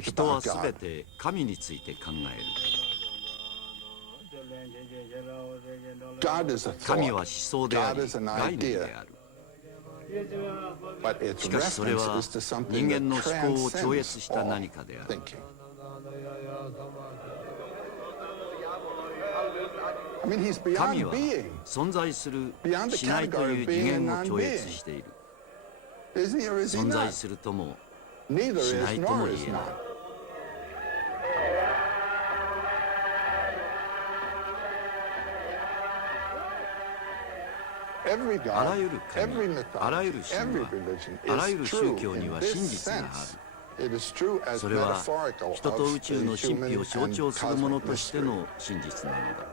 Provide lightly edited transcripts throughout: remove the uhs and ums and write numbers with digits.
人はすべて神について考える。神は思想であり概念である。しかしそれは人間の思考を超越した何かである。神は存在するしないという次元を超越している。存在するともしないとも言えない。あらゆる神、あらゆる神話、あらゆる宗教には真実がある。それは人と宇宙の神秘を象徴するものとしての真実なのだ。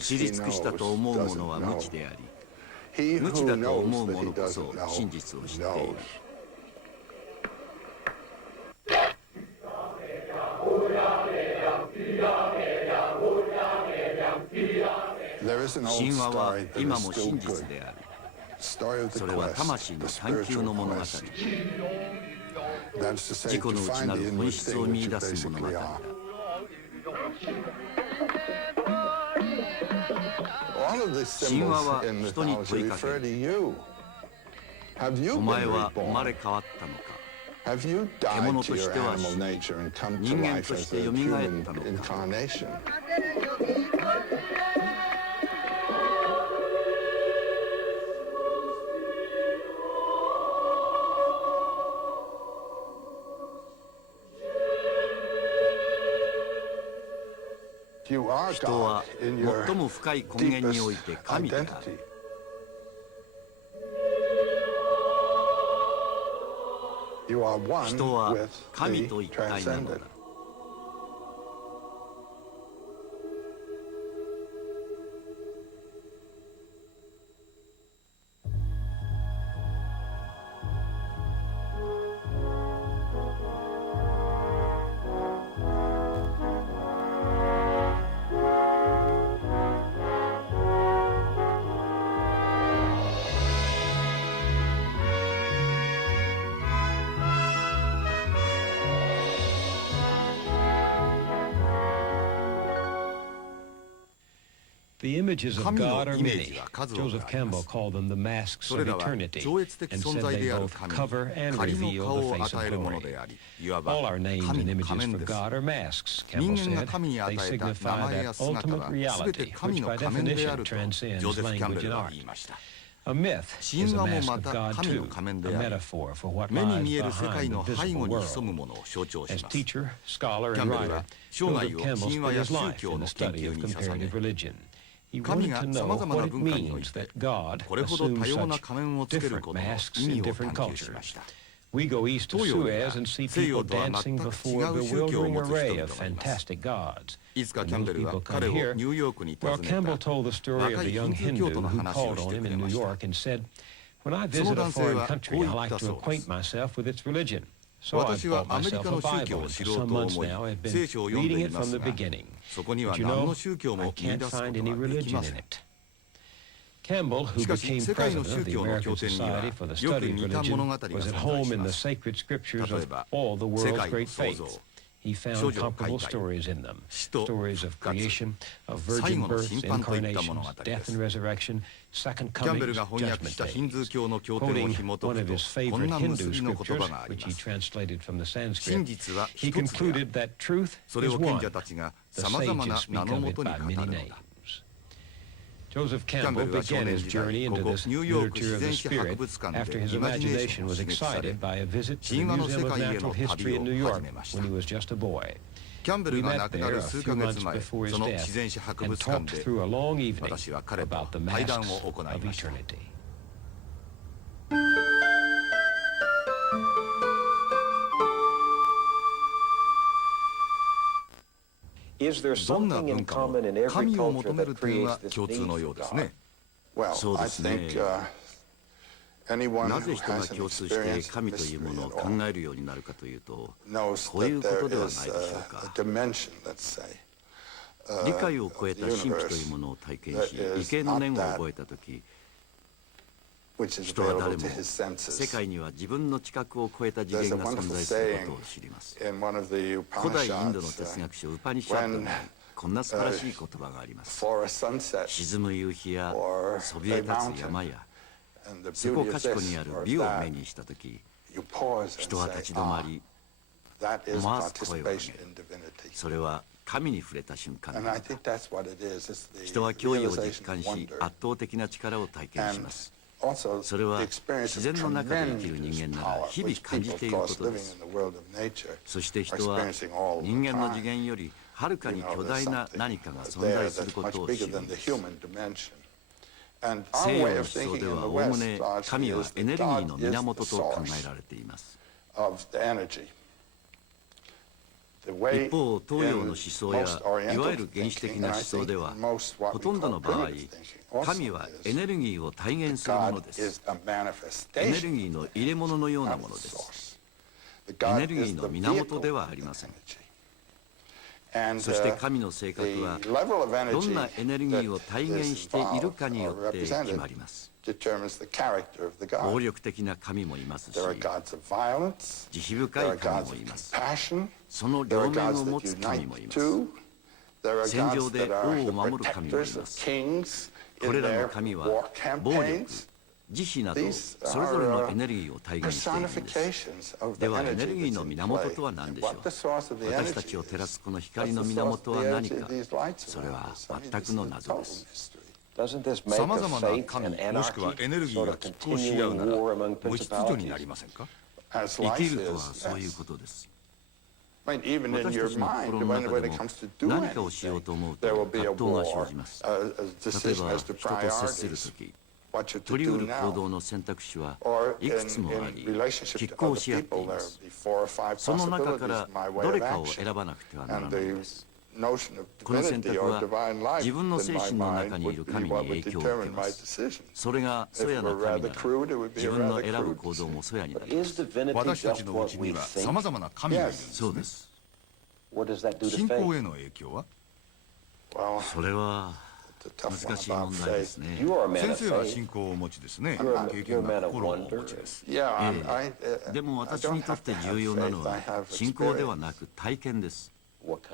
知り尽くしたと思うものは無知であり、無知だと思うものこそ真実を知っている。神話は今も真実である。それは魂の探求の物語。自己の内なる本質を見出す物語だ。神話は人に問いかける。お前は生まれ変わったのか。獣としては死に、人間としてよみがえったのか。人は最も深い根源において神である。人は神と一体なのだ。The images of God are many. Joseph Campbell called them the masks of eternity and said they both cover and reveal the face of glory. All our names and images for God are masks, Campbell said. They signify that ultimate reality, which by definition transcends language and art. A myth is a mask of God too, a metaphor for what lies behind the visible world. As teacher, scholar, and writer, Joseph Campbell spent his life in the study of comparative religion. He wanted to know what it means that God assumes such different masks in different cultures. We go east to Suez and see people dancing before a bewildering array of fantastic gods. When those people come here, well, Campbell told the story of the young Hindu who called on him in New York and said, "When I visit a foreign country, I like to acquaint myself with its religion. So I've bought myself a Bible, and for some months now I've been reading it from the beginning. But you know, I can't find any religion in it." Campbell, who became president of the American Society for the Study of Religion, was at home in the sacred scriptures of all the world's great faiths. He found comparable stories in them, stories of creation, of virgin births, incarnations, death and resurrection, second comings, judgment days. Quoting one of his favorite Hindu scriptures, which he translated from the Sanskrit, he concluded that truth is one. The sages speak of it by many names. Joseph Campbell began his journey into this literature of the spirit after his imagination was excited by a visit to the Museum of Natural History in New York when he was just a boy. We met there a few months before his death and talked through a long evening about the masks of eternity. どんな文化も神を求める点は共通のようですね。そうですね。なぜ人が共通して神というものを考えるようになるかというと、こういうことではないでしょうか。理解を超えた神秘というものを体験し、畏敬の念を覚えたとき、人は誰も世界には自分の知覚を超えた次元が存在することを知ります。古代インドの哲学書ウパニシャッドにこんな素晴らしい言葉があります。沈む夕日やそびえ立つ山やそこかしこにある美を目にしたとき、人は立ち止まり思わず声を上げる。それは神に触れた瞬間なんだ。人は脅威を実感し、圧倒的な力を体験します。それは自然の中で生きる人間なら日々感じていることです。そして人は人間の次元よりはるかに巨大な何かが存在することを知るんです。西洋の思想ではおおむね神はエネルギーの源と考えられています。一方、東洋の思想やいわゆる原始的な思想では、ほとんどの場合、神はエネルギーを体現するものです。エネルギーの入れ物のようなものです。エネルギーの源ではありません。そして神の性格は、どんなエネルギーを体現しているかによって決まります。暴力的な神もいますし、慈悲深い神もいます。その両面を持つ神もいます。戦場で王を守る神もいます。これらの神は暴力、慈悲などそれぞれのエネルギーを体現しているんです。ではエネルギーの源とは何でしょう。私たちを照らすこの光の源は何か。それは全くの謎です。さまざまな神もしくはエネルギーが拮抗し合うなら無秩序になりませんか。生きるとはそういうことです。私たちの心の中でも何かをしようと思うと葛藤が生じます。例えば人と接するとき、取り得る行動の選択肢はいくつもあり、拮抗し合っています。その中からどれかを選ばなくてはならないのです。この選択は自分の精神の中にいる神に影響を受けます。それがそやな神なら自分の選ぶ行動もそやになります。私たちのうちにはさまざまな神がいるんです。そうです。信仰への影響は。それは難しい問題ですね。先生は信仰をお持ちですね。経験な心をお持ちです。でも私にとって重要なのは信仰ではなく体験です。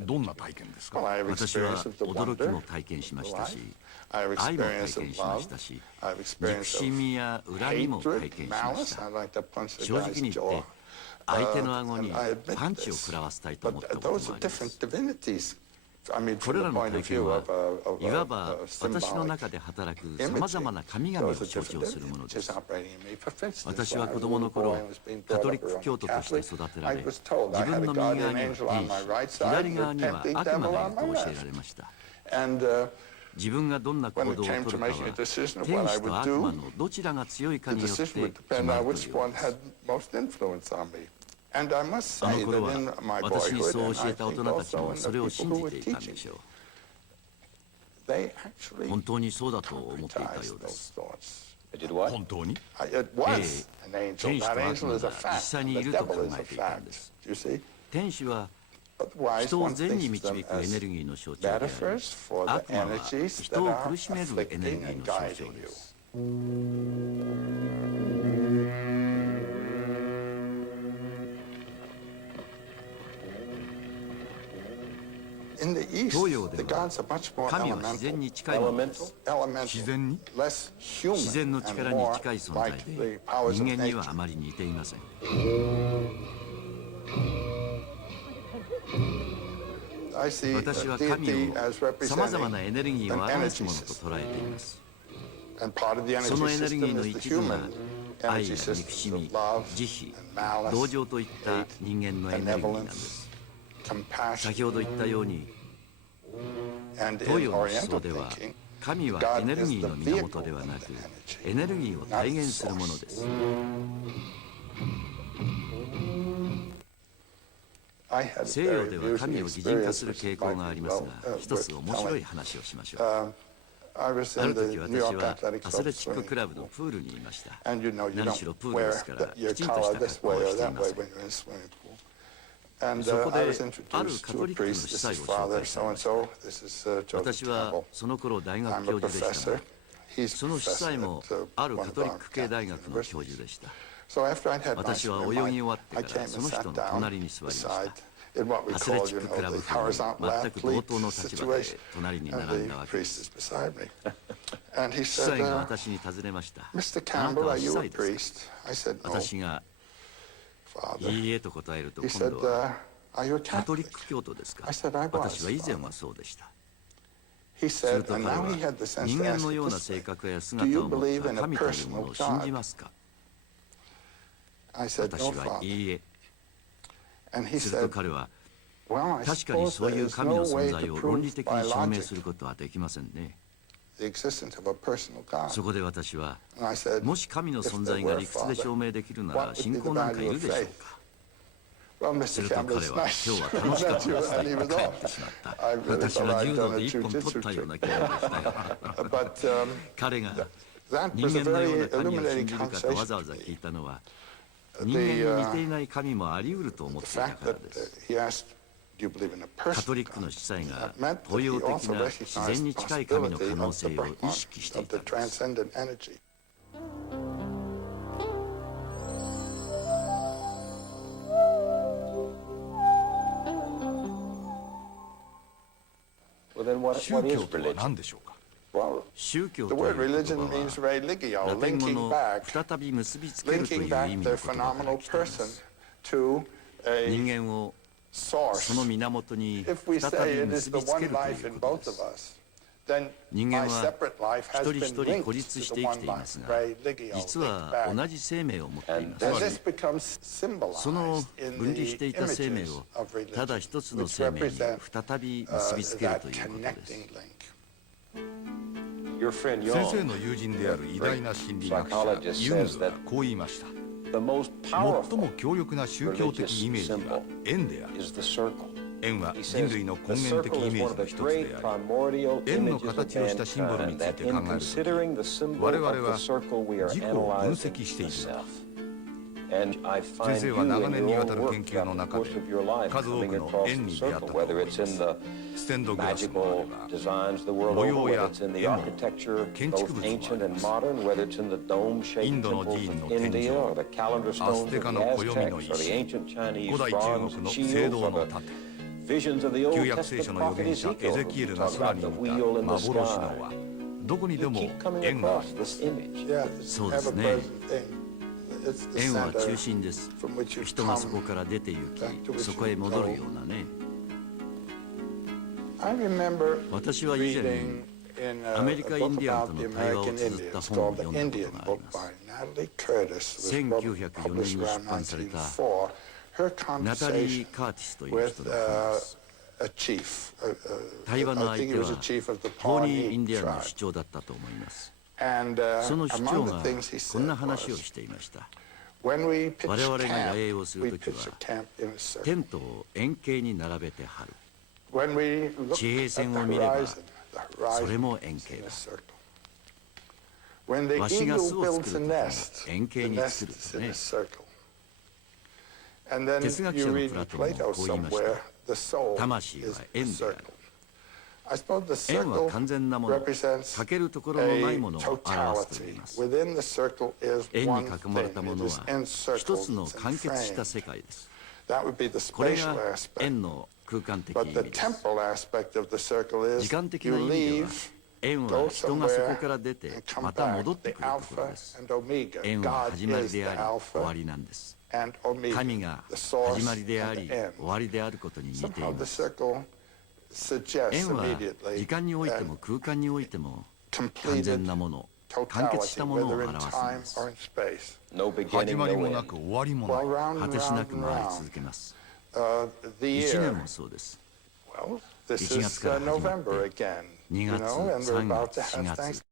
どんな体験ですか。私は驚きも体験しましたし、愛も体験しましたし、憎しみや恨みも体験しました。正直に言って相手の顎にパンチを食らわせたいと思ったこともあります。これらの体験はいわば私の中で働くさまざまな神々を象徴するものです。私は子供の頃カトリック教徒として育てられ、自分の右側には天使、左側には悪魔がいると教えられました。自分がどんな行動をとるかは天使と悪魔のどちらが強いかによって決まるというのです。あの頃は私にそう教えた大人たちもそれを信じていたんでしょう。本当にそうだと思っていたようです。本当に。天使と悪魔が実際にいると考えていたんです。天使は人を善に導くエネルギーの象徴であり、悪魔は人を苦しめるエネルギーの象徴です。東洋では神は自然に近いものです。自然に。自然の力に近い存在で人間にはあまり似ていません。私は神をさまざまなエネルギーを表すものと捉えています。そのエネルギーの一部が愛や憎しみ、慈悲、同情といった人間のエネルギーなんです。先ほど言ったように東洋の思想では神はエネルギーの源ではなくエネルギーを体現するものです。西洋では神を擬人化する傾向がありますが、一つ面白い話をしましょう。ある時私はアスレチッククラブのプールにいました。何しろプールですからきちんとした格好をしていません。そこであるカトリックの司祭を紹介されました。私はその頃大学教授でしたが、その司祭もあるカトリック系大学の教授でした。私は泳ぎ終わってからその人の隣に座りました。アスレチッククラブ風に全く同等の立場で隣に並んだわけです。司祭が私に尋ねました。あなたは司祭ですか？私がいいえと答えると、今度はカトリック教徒ですか？私は以前はそうでした。すると彼は、人間のような性格や姿を持った神というものを信じますか？私はいいえ。すると彼は、確かにそういう神の存在を論理的に証明することはできませんね。そこで私は、もし神の存在が理屈で証明できるなら信仰なんかいるでしょうか？すると彼は、今日は楽しかったですねと帰ってしまった。私は柔道で一本取ったような気がしたよ。彼が人間のような神を信じるかとわざわざ聞いたのは、人間に似ていない神もあり得ると思っていたからです。カトリックの司祭が東洋的な自然に近い神の可能性を意識していたのです。宗教とは何でしょうか？宗教という言葉はラテン語の再び結びつけるという意味の言葉から来ています。人間をその源に再び結びつけるということです。人間は一人一人孤立して生きていますが、実は同じ生命を持っています。その分離していた生命をただ一つの生命に再び結びつけるということです。先生の友人である偉大な心理学者ユングはこう言いました。最も強力な宗教的イメージは円である。円は人類の根源的イメージの一つであり、円の形をしたシンボルについて考えるとき、我々は自己を分析しているのです。先生は長年にわたる研究の中で数多くの円に出会ったと思います。ステンドグラスもあれば、模様や絵も建築物もあります。インドの寺院の天井、アステカの暦の石、古代中国の青銅の盾、旧約聖書の預言者エゼキエルが空に見た幻の輪、どこにでも円があります。そうですね。円は中心です。人がそこから出て行き、そこへ戻るようなね。私は以前、アメリカ・インディアンとの対話を綴った本を読んだことがあります。1904年に出版されたナタリー・カーティスという人の本です。対話の相手はポーニー・インディアンの主張だったと思います。その主張がこんな話をしていました。我々が野営をするときはテントを円形に並べて張る。地平線を見ればそれも円形だ。ワシが巣を作るときも円形に作るとね。哲学者のプラトンもこう言いました。魂は円である。円は完全なもの、欠けるところのないものを表すと言います。円に囲まれたものは一つの完結した世界です。これが円の空間的意味です。時間的な意味では円は人がそこから出てまた戻ってくるところです。円は始まりであり終わりなんです。神が始まりであり終わりであることに似ています。円は時間においても空間においても完全なもの、完結したものを表すんです。始まりもなく終わりもない。果てしなく回り続けます。1年もそうです。1月から始まって2月、3月、4月